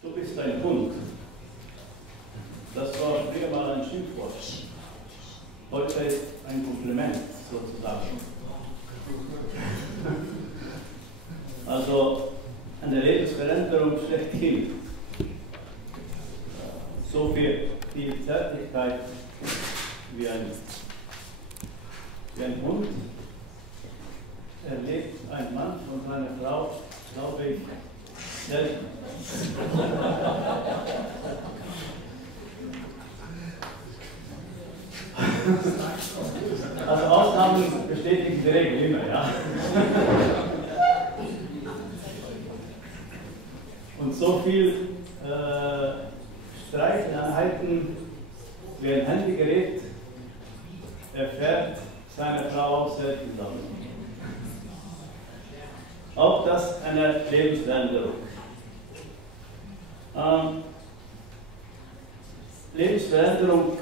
Du bist ein Hund. Das war früher mal ein Schimpfwort. Heute ist ein Kompliment sozusagen. Also eine Lebensveränderung schlechthin. So viel Zärtlichkeit wie ein Hund erlebt ein Mann von seiner Frau, glaube ich, selten. Also Ausnahmen bestätigen die Regel immer, ja. Und so viel Streicheleinheiten wie ein Handygerät erfährt seine Frau auch selten dann. Auch das eine Lebensveränderung. Lebensveränderung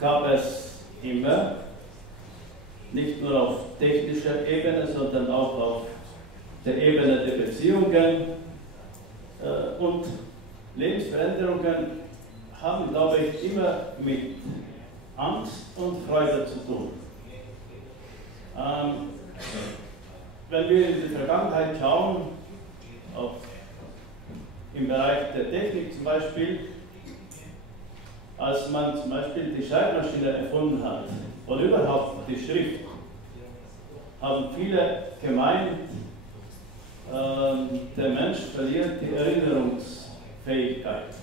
gab es immer, nicht nur auf technischer Ebene, sondern auch auf der Ebene der Beziehungen. Und Lebensveränderungen haben, glaube ich, immer mit Angst und Freude zu tun. Wenn wir in die Vergangenheit schauen, auch im Bereich der Technik zum Beispiel, als man zum Beispiel die Schreibmaschine erfunden hat oder überhaupt die Schrift, haben viele gemeint, der Mensch verliert die Erinnerungsfähigkeit.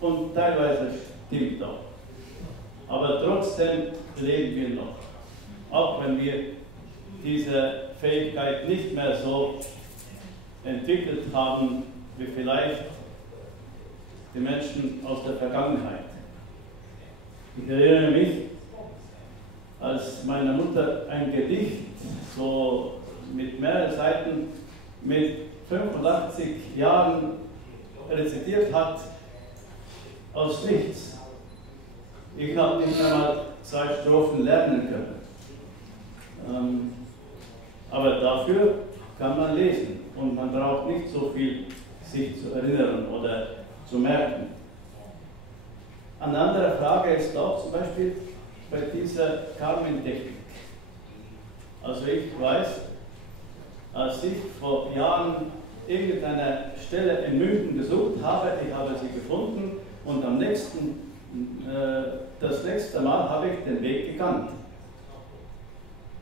Und teilweise stimmt auch. Aber trotzdem leben wir noch. Auch wenn wir diese Fähigkeit nicht mehr so entwickelt haben, wie vielleicht die Menschen aus der Vergangenheit. Ich erinnere mich, als meine Mutter ein Gedicht so mit mehreren Seiten mit 85 Jahren rezitiert hat, aus nichts. Ich habe nicht einmal 2 Strophen lernen können. Aber dafür kann man lesen und man braucht nicht so viel sich zu erinnern oder zu merken. Eine andere Frage ist auch zum Beispiel bei dieser Carmen-Technik. Also ich weiß, als ich vor Jahren irgendeine Stelle in München gesucht habe, ich habe sie gefunden und das nächste Mal habe ich den Weg gekannt.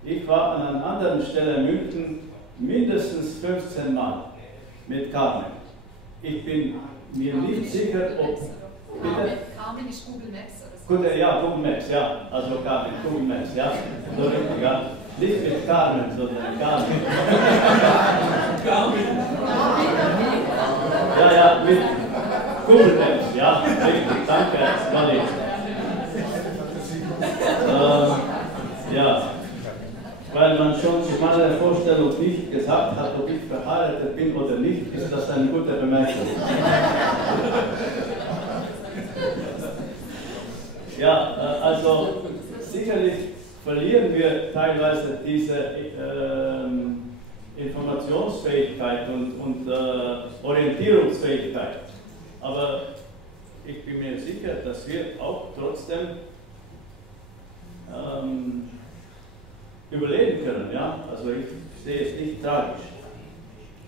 Ich war an einer anderen Stelle in München mindestens 15 Mal mit Carmen. Ich bin mir nicht sicher, ob... Carmen ist Google Maps oder so? Gut, ja, Google Maps, ja. Also Carmen, Google Maps, ja. So richtig, ja. Nicht mit Carmen, sondern Carmen. Ja, ja, mit Google Maps, ja. Richtig, danke, Molly. Ja. Weil man schon zu meiner Vorstellung nicht gesagt hat, ob ich verheiratet bin oder nicht, ist das eine gute Bemerkung. Ja, also sicherlich verlieren wir teilweise diese Informationsfähigkeit und Orientierungsfähigkeit. Aber ich bin mir sicher, dass wir auch trotzdem überleben können. Ja? Also ich sehe es nicht tragisch.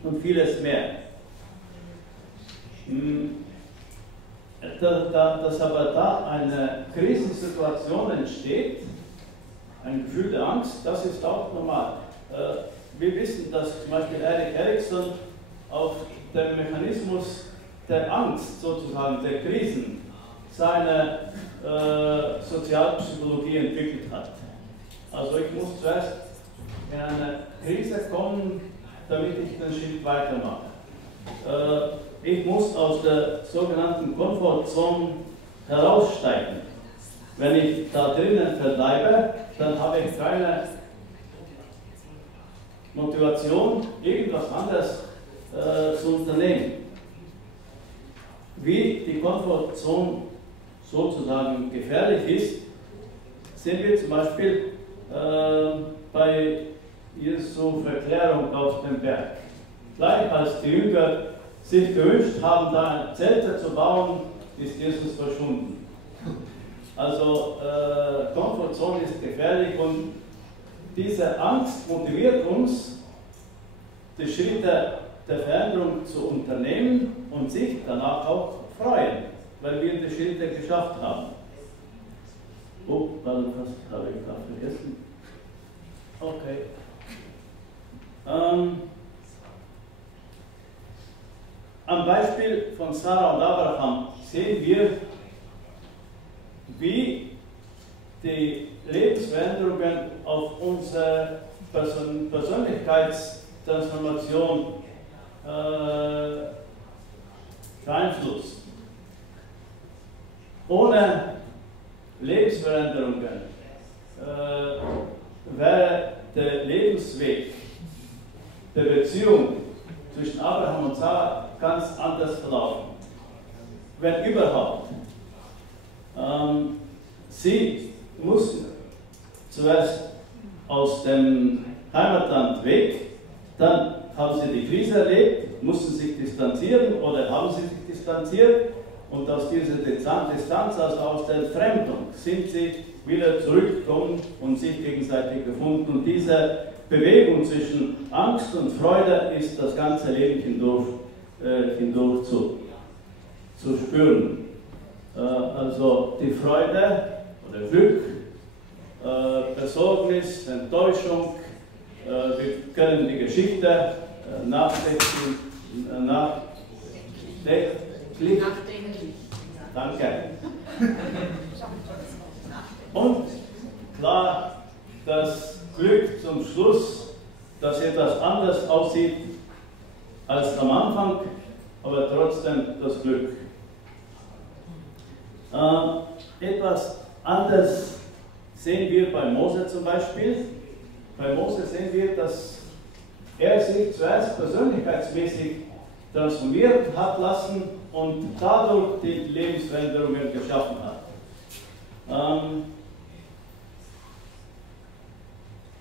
Und vieles mehr. Dass aber da eine Krisensituation entsteht, ein Gefühl der Angst, das ist auch normal. Wir wissen, dass zum Beispiel Erik Erikson auf dem Mechanismus der Angst, sozusagen der Krisen, seine Sozialpsychologie entwickelt hat. Also ich muss zuerst in eine Krise kommen, damit ich den Schritt weitermache. Ich muss aus der sogenannten Komfortzone heraussteigen. Wenn ich da drinnen verbleibe, dann habe ich keine Motivation, irgendwas anderes zu unternehmen. Wie die Komfortzone sozusagen gefährlich ist, sehen wir zum Beispiel bei Jesu Verklärung auf dem Berg. Gleich als die Jünger sich gewünscht haben, da Zelte zu bauen, ist Jesus verschwunden. Also Komfortzone ist gefährlich und diese Angst motiviert uns, die Schritte der Veränderung zu unternehmen und sich danach auch freuen, weil wir die Schritte geschafft haben. Oh, was habe ich gerade vergessen? Okay. Am Beispiel von Sarah und Abraham sehen wir, wie die Lebensveränderungen auf unsere Persönlichkeitstransformation beeinflusst. Ohne Lebensveränderungen wäre der Lebensweg der Beziehung zwischen Abraham und Sarah ganz anders verlaufen. Wenn überhaupt. Sie mussten zuerst aus dem Heimatland weg, dann haben sie die Krise erlebt, mussten sich distanzieren oder haben sie sich distanziert und aus dieser Distanz, also aus der Entfremdung, sind sie wieder zurückgekommen und sich gegenseitig gefunden. Und diese Bewegung zwischen Angst und Freude ist das ganze Leben hindurch zu spüren. Also die Freude oder Glück, Besorgnis, Enttäuschung, wir können die Geschichte nachdenken. Danke. Und klar, das Glück zum Schluss, dass etwas anders aussieht als am Anfang, aber trotzdem das Glück. Etwas anders sehen wir bei Mose zum Beispiel. Bei Mose sehen wir, dass er sich zuerst persönlichkeitsmäßig transformiert hat lassen und dadurch die Lebensveränderungen geschaffen hat.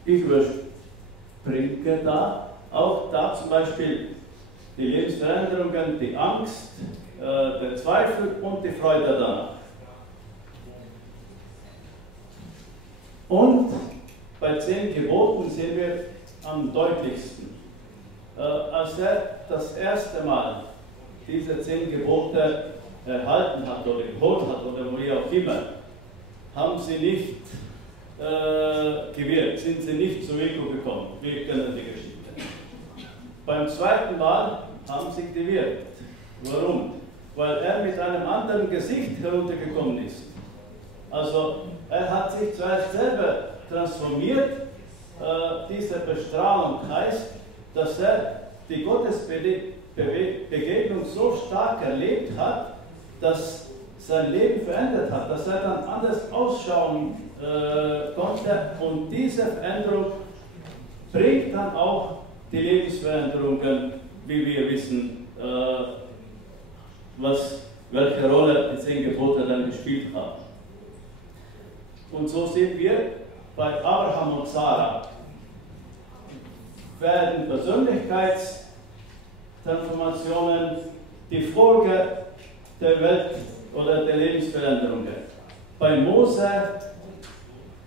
Ich überspringe da auch da zum Beispiel die Lebensveränderungen, die Angst, der Zweifel und die Freude danach. Und bei 10 Geboten sehen wir am deutlichsten, als er das erste Mal diese 10 Gebote erhalten hat oder geholt hat oder wie auch immer, haben sie nicht gewirkt, sind sie nicht zur Wirkung gekommen. Wir kennen die Geschichte. Beim zweiten Mal haben sie gewirkt. Warum? Weil er mit einem anderen Gesicht heruntergekommen ist. Also er hat sich zuerst selber transformiert. Diese Bestrahlung heißt, dass er die Gottesbegegnung so stark erlebt hat, dass sein Leben verändert hat, dass er dann anders ausschauen konnte und diese Veränderung bringt dann auch die Lebensveränderungen, wie wir wissen, welche Rolle die 10 Gebote dann gespielt haben. Und so sehen wir bei Abraham und Sarah, werden Persönlichkeitstransformationen die Folge der Welt- oder der Lebensveränderungen. Bei Mose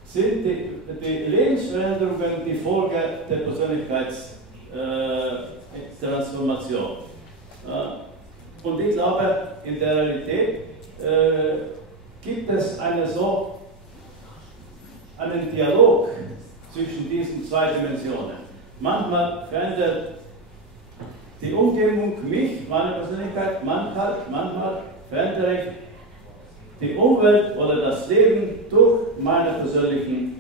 sind die Lebensveränderungen die Folge der Persönlichkeitstransformation. Und ich glaube, in der Realität gibt es einen Dialog zwischen diesen 2 Dimensionen. Manchmal verändert die Umgebung mich, meine Persönlichkeit, manchmal verändere ich die Umwelt oder das Leben durch meine persönlichen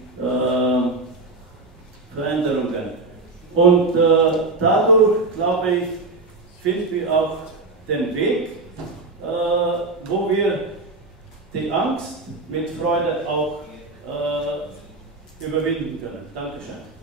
Veränderungen. Und dadurch, glaube ich, finden wir auch den Weg, wo wir die Angst mit Freude auch überwinden können. Dankeschön.